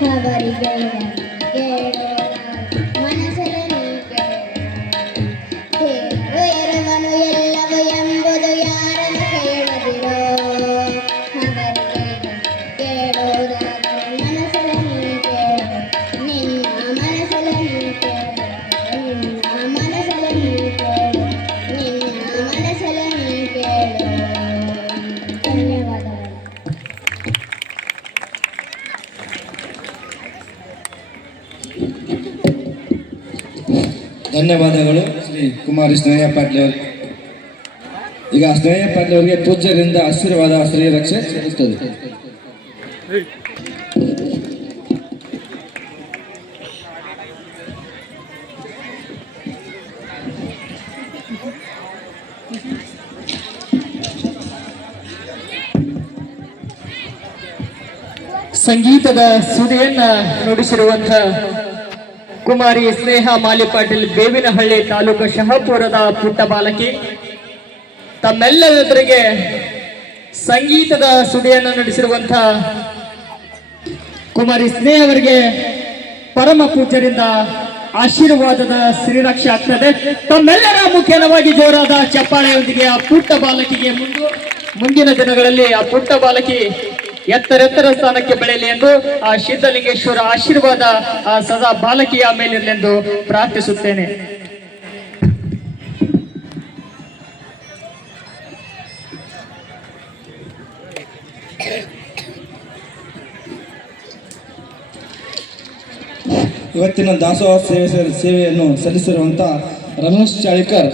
ಅವರಿಗೆ ಕೇಳೋಣ ಮನಸ್ಸಲ್ಲಿ ಕೇಳು ಎರವನು ಎಲ್ಲವೂ ಎಂಬುದು ಯಾರನ್ನು ಕೇಳದಿರೋ ಅವರಿಗೆ ಕೇಳೋದಾದರೆ ಮನಸ್ಸಲ್ಲಿ ಕೇಳು ನಿನ್ನ ಮನಸ್ಸಲ್ಲಿ ಕೇಳು ನಿನ್ನ ಮನಸ್ಸಲ್ಲಿ ಕೇಳು ನಿನ್ನ ಮನಸ್ಸಲ್ಲಿ ಕೇಳು. ಧನ್ಯವಾದಗಳು. ಧನ್ಯವಾದಗಳು ಶ್ರೀ ಕುಮಾರಿ ಸ್ನೇಹ ಪಾಟೀಲ್ ಅವರು. ಈಗ ಸ್ನೇಹ ಪಾಟೀಲ್ ಅವರಿಗೆ ಪೂಜ್ಯರಿಂದ ಆಶೀರ್ವಾದ ಶ್ರೀರಕ್ಷೆ ಸಿಗುತ್ತದೆ. ಸಂಗೀತದ ಸುದಿಯನ್ನ ನುಡಿಸಿರುವಂಥ ಕುಮಾರಿ ಸ್ನೇಹ ಮಾಲಿ ಪಾಟೀಲ್, ಬೇವಿನಹಳ್ಳಿ ತಾಲೂಕು ಶಹಾಪುರದ ಪುಟ್ಟ ಬಾಲಕಿ, ತಮ್ಮೆಲ್ಲರಿಗೆ ಸಂಗೀತದ ಸುದಿಯನ್ನು ನುಡಿಸಿರುವಂಥ ಕುಮಾರಿ ಸ್ನೇಹ ಅವರಿಗೆ ಪರಮ ಪೂಜ್ಯರಿಂದ ಆಶೀರ್ವಾದದ ಶ್ರೀರಕ್ಷೆ ಆಗ್ತದೆ. ತಮ್ಮೆಲ್ಲರ ಮುಖ್ಯವಾಗಿ ಜೋರಾದ ಚಪ್ಪಾಳೆಯೊಂದಿಗೆ ಆ ಪುಟ್ಟ ಬಾಲಕಿಗೆ ಮುಂದಿನ ದಿನಗಳಲ್ಲಿ ಆ ಪುಟ್ಟ ಬಾಲಕಿ ಎತ್ತರ ಸ್ಥಾನಕ್ಕೆ ಬೆಳೆಯಲಿ ಎಂದು ಆ ಸಿದ್ಧಲಿಂಗೇಶ್ವರ ಆಶೀರ್ವಾದ ಆ ಸದಾ ಬಾಲಕಿಯ ಮೇಲಿರಲೆಂದು ಪ್ರಾರ್ಥಿಸುತ್ತೇನೆ. ಇವತ್ತಿನ ದಾಸೋಹ ಸೇವೆಯನ್ನು ಸಲ್ಲಿಸಿರುವಂತಹ ರಮೇಶ್ ಚಾಳಿಕರ್